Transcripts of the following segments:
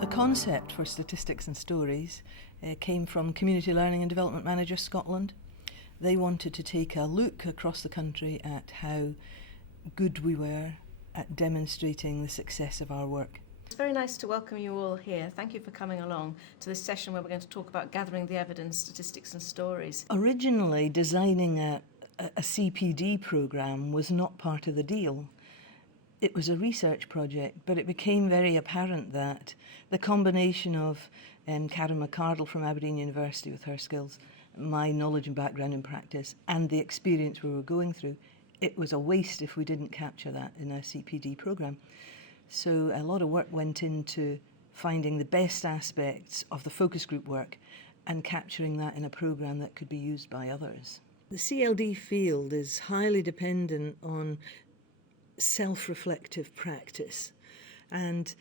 The concept for Statistics and Stories came from Community Learning and Development Managers Scotland. They wanted to take a look across the country at how good we were at demonstrating the success of our work. It's very nice to welcome you all here. Thank you for coming along to this session where we're going to talk about gathering the evidence, statistics and stories. Originally, designing a CPD programme was not part of the deal. It was a research project, but it became very apparent that the combination of Karen McCardle from Aberdeen University with her skills, my knowledge and background in practice, and the experience we were going through, it was a waste if we didn't capture that in a CPD programme. So a lot of work went into finding the best aspects of the focus group work and capturing that in a programme that could be used by others. The CLD field is highly dependent on self-reflective practice, and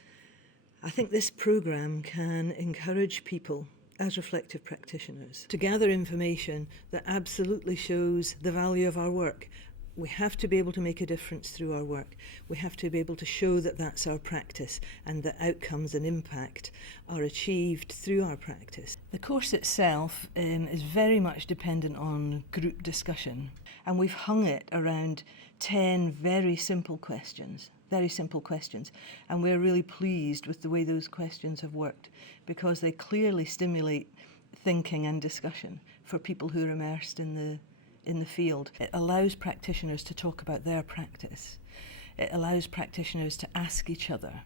I think this programme can encourage people as reflective practitioners to gather information that absolutely shows the value of our work. We have to be able to make a difference through our work. We have to be able to show that that's our practice and that outcomes and impact are achieved through our practice. The course itself is very much dependent on group discussion, and we've hung it around 10 very simple questions, and we're really pleased with the way those questions have worked because they clearly stimulate thinking and discussion for people who are immersed in the field. It allows practitioners to talk about their practice. It allows practitioners to ask each other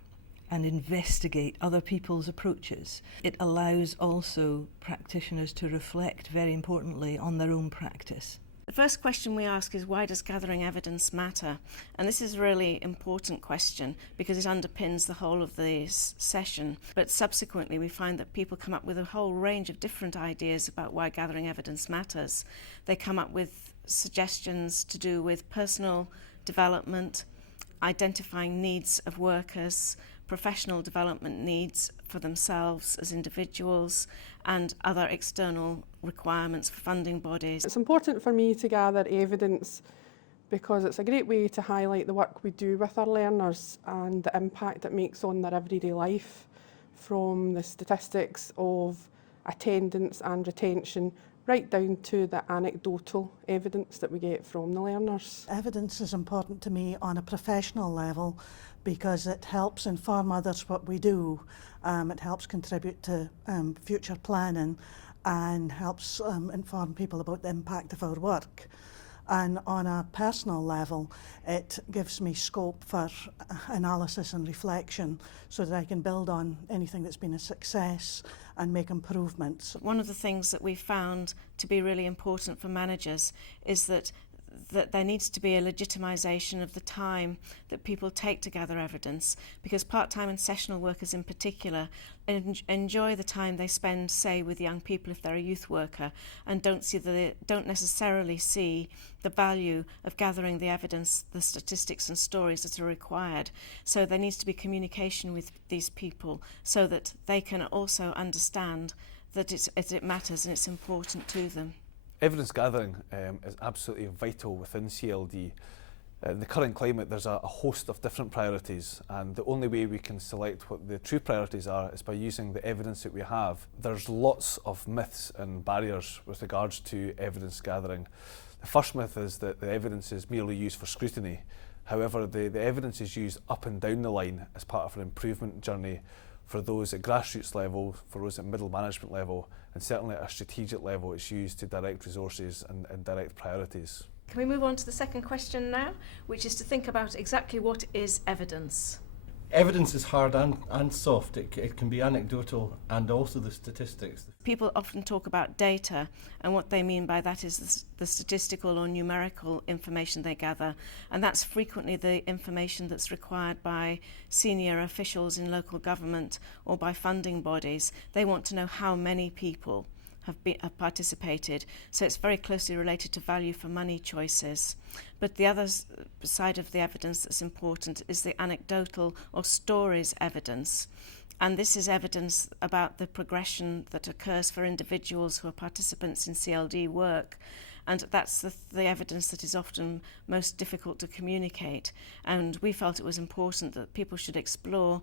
and investigate other people's approaches. It allows also practitioners to reflect, very importantly, on their own practice. The first question we ask is, why does gathering evidence matter? And this is a really important question because it underpins the whole of the session. But subsequently we find that people come up with a whole range of different ideas about why gathering evidence matters. They come up with suggestions to do with personal development, identifying needs of workers, professional development needs for themselves as individuals, and other external requirements for funding bodies. It's important for me to gather evidence because it's a great way to highlight the work we do with our learners and the impact it makes on their everyday life, from the statistics of attendance and retention right down to the anecdotal evidence that we get from the learners. Evidence is important to me on a professional level because it helps inform others what we do. It helps contribute to future planning and helps inform people about the impact of our work. And on a personal level, it gives me scope for analysis and reflection so that I can build on anything that's been a success and make improvements. One of the things that we found to be really important for managers is that there needs to be a legitimisation of the time that people take to gather evidence, because part-time and sessional workers in particular enjoy the time they spend, say, with young people if they're a youth worker, and don't necessarily see the value of gathering the evidence, the statistics and stories that are required. So there needs to be communication with these people so that they can also understand that it matters and it's important to them. Evidence gathering is absolutely vital within CLD. In the current climate, there's a host of different priorities, and the only way we can select what the true priorities are is by using the evidence that we have. There's lots of myths and barriers with regards to evidence gathering. The first myth is that the evidence is merely used for scrutiny. However, the evidence is used up and down the line as part of an improvement journey for those at grassroots level, for those at middle management level, and certainly at a strategic level it's used to direct resources and direct priorities. Can we move on to the second question now, which is to think about exactly what is evidence? Evidence is hard and soft. It can be anecdotal and also the statistics. People often talk about data, and what they mean by that is the statistical or numerical information they gather, and that's frequently the information that's required by senior officials in local government or by funding bodies. They want to know how many people have participated, so it's very closely related to value for money choices. But the other side of the evidence that's important is the anecdotal or stories evidence, and this is evidence about the progression that occurs for individuals who are participants in CLD work, and that's the evidence that is often most difficult to communicate. And we felt it was important that people should explore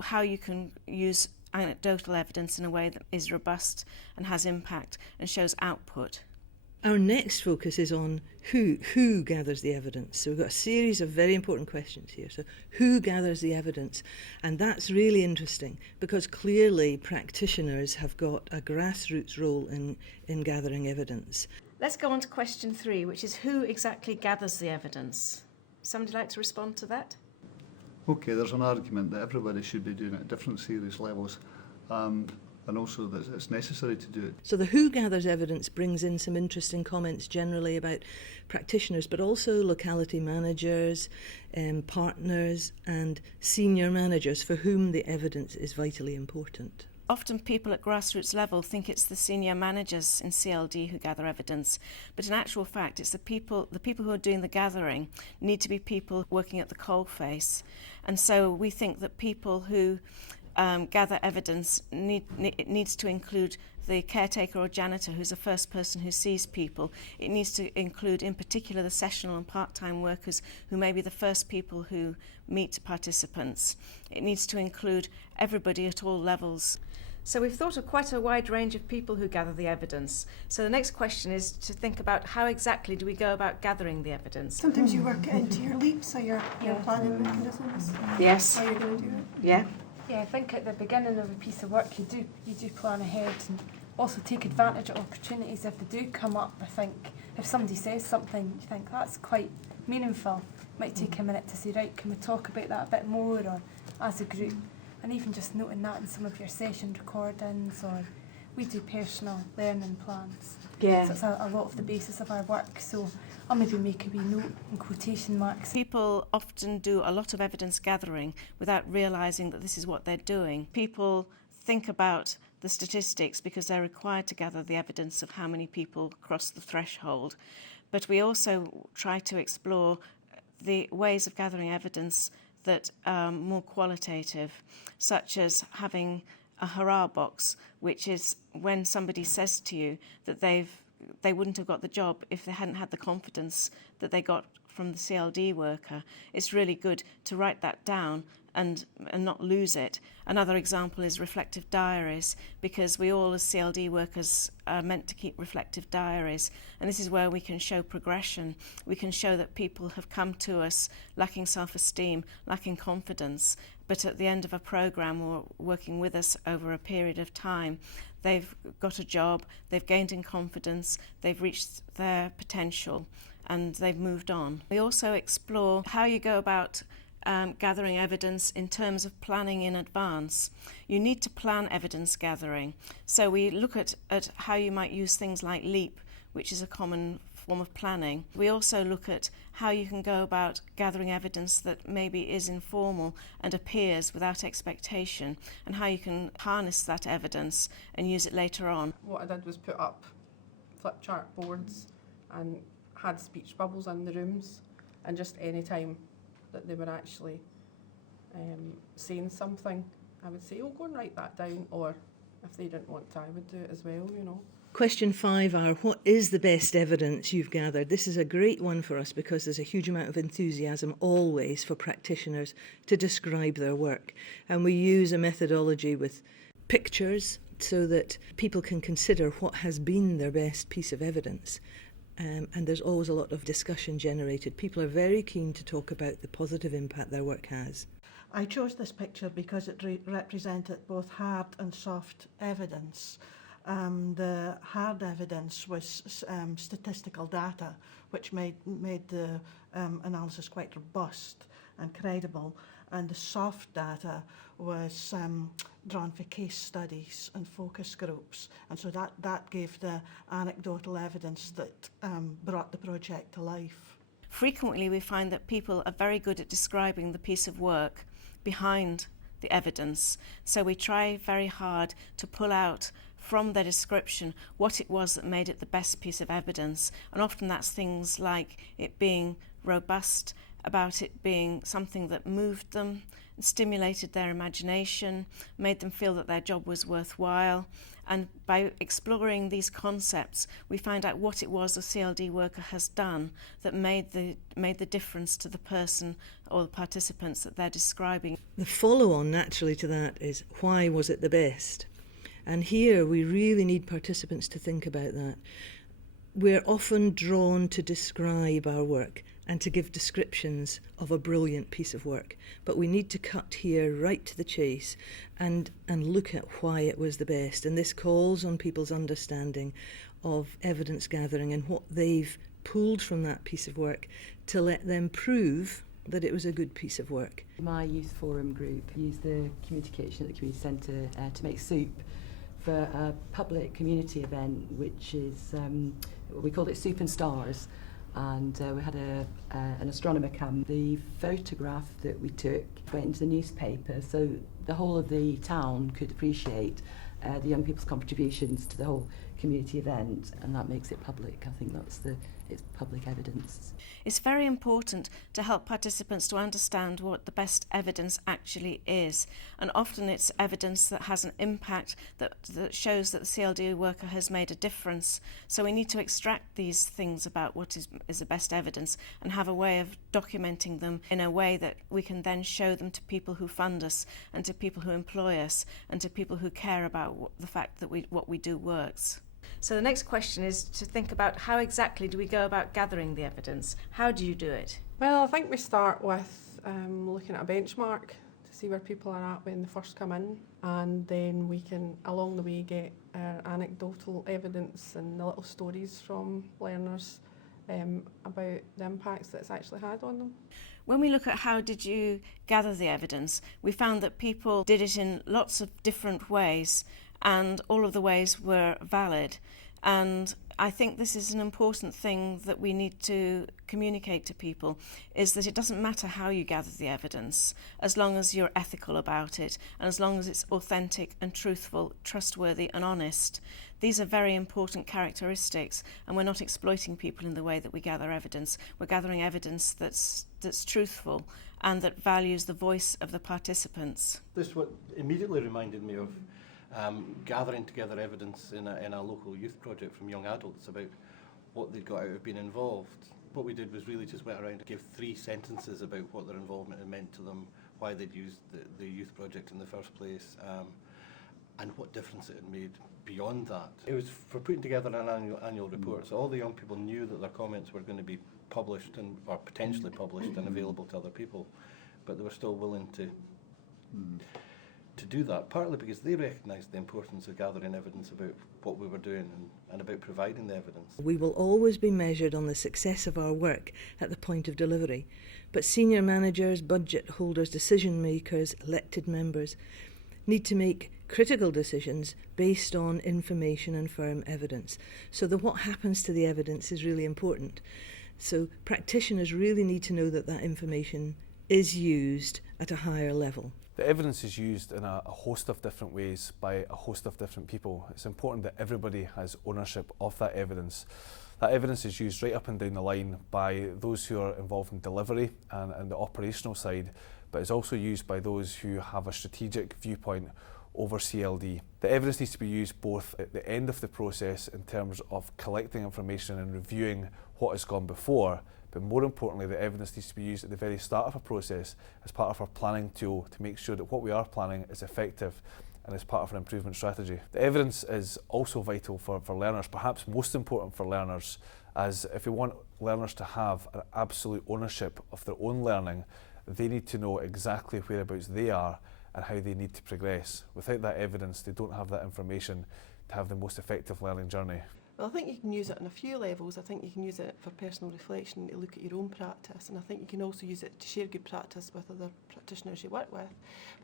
how you can use anecdotal evidence in a way that is robust and has impact and shows output. Our next focus is on who gathers the evidence. So we've got a series of very important questions here. So who gathers the evidence? And that's really interesting because clearly practitioners have got a grassroots role in gathering evidence. Let's go on to question 3, which is who exactly gathers the evidence? Somebody like to respond to that? Okay, there's an argument that everybody should be doing it at different serious levels. And also that it's necessary to do it. So the who gathers evidence brings in some interesting comments generally about practitioners, but also locality managers, partners and senior managers for whom the evidence is vitally important. Often people at grassroots level think it's the senior managers in CLD who gather evidence, but in actual fact it's the people who are doing the gathering need to be people working at the coalface. And so we think that people who gather evidence needs to include the caretaker or janitor, who's the first person who sees people. It needs to include in particular the sessional and part-time workers who may be the first people who meet participants. It needs to include everybody at all levels. So we've thought of quite a wide range of people who gather the evidence. So the next question is to think about how exactly do we go about gathering the evidence. Sometimes you work it into your leaps or your planning mechanisms. Yes. How you're going to do it. Yeah. Yeah, I think at the beginning of a piece of work you do plan ahead and also take advantage of opportunities if they do come up. I think if somebody says something you think that's quite meaningful, it might take a minute to say, right, can we talk about that a bit more or as a group, and even just noting that in some of your session recordings, or we do personal learning plans. Yeah. So it's a lot of the basis of our work, so I'll maybe make a wee note in quotation marks. People often do a lot of evidence gathering without realising that this is what they're doing. People think about the statistics because they're required to gather the evidence of how many people cross the threshold. But we also try to explore the ways of gathering evidence that are more qualitative, such as having a hurrah box, which is when somebody says to you that they wouldn't have got the job if they hadn't had the confidence that they got from the CLD worker. It's really good to write that down and not lose it. Another example is reflective diaries, because we all as CLD workers are meant to keep reflective diaries, and this is where we can show progression. We can show that people have come to us lacking self-esteem, lacking confidence, but at the end of a programme or working with us over a period of time, they've got a job, they've gained in confidence, they've reached their potential, and they've moved on. We also explore how you go about gathering evidence in terms of planning in advance. You need to plan evidence gathering. So we look at how you might use things like LEAP, which is a common form of planning. We also look at how you can go about gathering evidence that maybe is informal and appears without expectation, and how you can harness that evidence and use it later on. What I did was put up flip chart boards and had speech bubbles in the rooms, and just any time that they were actually saying something, I would say, oh, go and write that down, or if they didn't want to, I would do it as well, you know. Question 5 are, what is the best evidence you've gathered? This is a great one for us because there's a huge amount of enthusiasm always for practitioners to describe their work. And we use a methodology with pictures so that people can consider what has been their best piece of evidence. And there's always a lot of discussion generated. People are very keen to talk about the positive impact their work has. I chose this picture because it represented both hard and soft evidence. The hard evidence was statistical data, which made the analysis quite robust and credible, and the soft data was drawn for case studies and focus groups, and so that gave the anecdotal evidence that brought the project to life. Frequently we find that people are very good at describing the piece of work behind the evidence, so we try very hard to pull out from their description what it was that made it the best piece of evidence, and often that's things like it being robust, about it being something that moved them, stimulated their imagination, made them feel that their job was worthwhile, And by exploring these concepts, we find out what it was the CLD worker has done that made the difference to the person or the participants that they're describing. The follow-on naturally to that is, why was it the best? And here we really need participants to think about that. We're often drawn to describe our work and to give descriptions of a brilliant piece of work. But we need to cut here right to the chase and look at why it was the best. And this calls on people's understanding of evidence gathering and what they've pulled from that piece of work to let them prove that it was a good piece of work. My youth forum group used the community kitchen at the community centre to make soup for a public community event, which is, we called it Soup and Stars. And we had an astronomer come. The photograph that we took went into the newspaper, so the whole of the town could appreciate the young people's contributions to the whole community event, and that makes it public. I think it's public evidence. It's very important to help participants to understand what the best evidence actually is, and often it's evidence that has an impact that shows that the CLD worker has made a difference. So we need to extract these things about what is the best evidence and have a way of documenting them in a way that we can then show them to people who fund us and to people who employ us and to people who care about the fact that what we do works. So the next question is to think about how exactly do we go about gathering the evidence? How do you do it? Well, I think we start with looking at a benchmark to see where people are at when they first come in, and then we can along the way get anecdotal evidence and the little stories from learners about the impacts that it's actually had on them. When we look at how did you gather the evidence, we found that people did it in lots of different ways, and all of the ways were valid. And I think this is an important thing that we need to communicate to people, is that it doesn't matter how you gather the evidence, as long as you're ethical about it, and as long as it's authentic and truthful, trustworthy and honest. These are very important characteristics, and we're not exploiting people in the way that we gather evidence. We're gathering evidence that's truthful and that values the voice of the participants. This what immediately reminded me of gathering together evidence in a local youth project from young adults about what they'd got out of being involved. What we did was really just went around and gave 3 sentences about what their involvement had meant to them, why they'd used the youth project in the first place, and what difference it had made beyond that. It was for putting together an annual report, so all the young people knew that their comments were going to be published or potentially published and available to other people, but they were still willing to do that, partly because they recognised the importance of gathering evidence about what we were doing and about providing the evidence. We will always be measured on the success of our work at the point of delivery, but senior managers, budget holders, decision makers, elected members need to make critical decisions based on information and firm evidence. So what happens to the evidence is really important. So practitioners really need to know that that information is used at a higher level. The evidence is used in a host of different ways by a host of different people. It's important that everybody has ownership of that evidence. That evidence is used right up and down the line by those who are involved in delivery and the operational side, but it's also used by those who have a strategic viewpoint over CLD. The evidence needs to be used both at the end of the process in terms of collecting information and reviewing what has gone before, but more importantly, the evidence needs to be used at the very start of a process as part of our planning tool to make sure that what we are planning is effective and as part of our improvement strategy. The evidence is also vital for learners, perhaps most important for learners, as if we want learners to have an absolute ownership of their own learning, they need to know exactly whereabouts they are and how they need to progress. Without that evidence, they don't have that information to have the most effective learning journey. Well, I think you can use it on a few levels. I think you can use it for personal reflection, to look at your own practice, and I think you can also use it to share good practice with other practitioners you work with.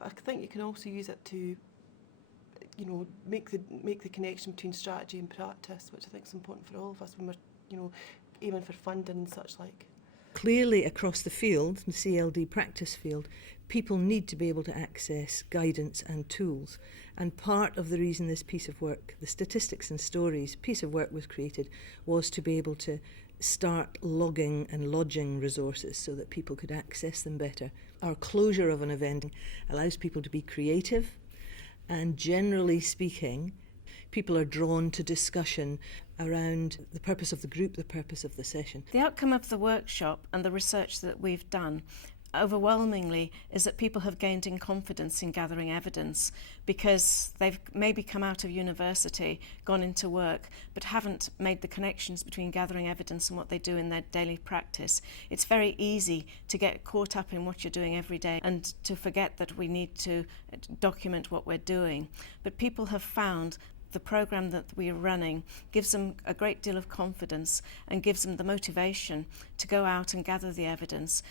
But I think you can also use it to, make the connection between strategy and practice, which I think is important for all of us when we're, aiming for funding and such like. Clearly across the field, the CLD practice field, people need to be able to access guidance and tools. And part of the reason this piece of work, the Statistics and Stories piece of work was created, was to be able to start logging and lodging resources so that people could access them better. Our closure of an event allows people to be creative, and generally speaking, people are drawn to discussion around the purpose of the group, the purpose of the session. The outcome of the workshop and the research that we've done overwhelmingly is that people have gained in confidence in gathering evidence because they've maybe come out of university, gone into work, but haven't made the connections between gathering evidence and what they do in their daily practice. It's very easy to get caught up in what you're doing every day and to forget that we need to document what we're doing. But people have found the programme that we're running gives them a great deal of confidence and gives them the motivation to go out and gather the evidence.